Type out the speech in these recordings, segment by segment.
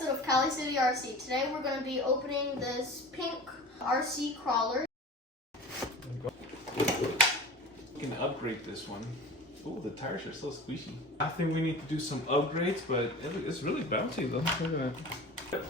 episode of Cali City RC. Today we're going to be opening this pink RC crawler. You can upgrade this one. Ooh, the tires are so squishy. I think we need to do some upgrades, but it's really bouncy though. Look at that.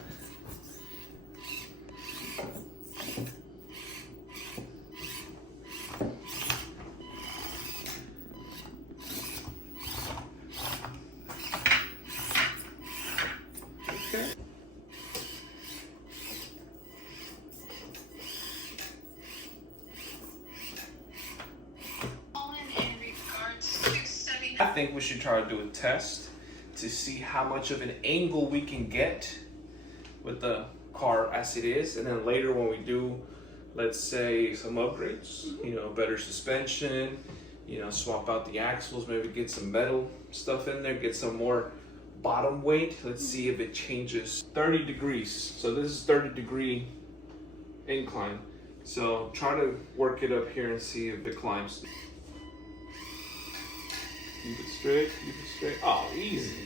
I think we should try to do a test to see how much of an angle we can get with the car as it is, and then later when we do, let's say, some upgrades, you know, better suspension, you know, swap out the axles, maybe get some metal stuff in there, get some more bottom weight. Let's see if it changes. 30 degrees, so this is 30-degree incline. So try to work it up here and see if it climbs. Keep it straight, keep it straight. Oh, easy.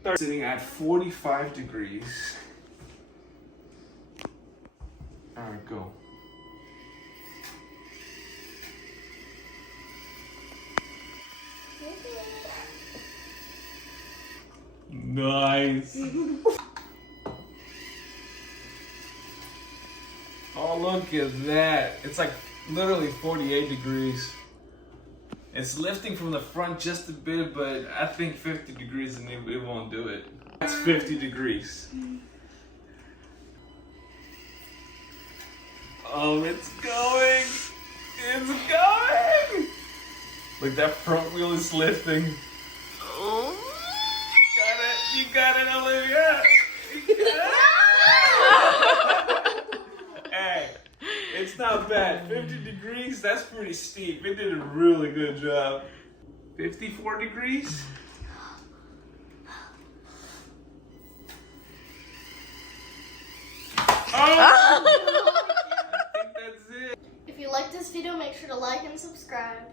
Start sitting at 45 degrees. All right, go. Nice. Oh, look at that. It's like literally 48 degrees. It's lifting from the front just a bit, but I think 50 degrees and it won't do it. That's 50 degrees. Oh, it's going! It's going! Like that front wheel is lifting. Oh, you got it, Olivia! You got it! Hey. It's not bad. 50 degrees, that's pretty steep. It did a really good job. 54 degrees? Oh! I think that's it. If you like this video, make sure to like and subscribe.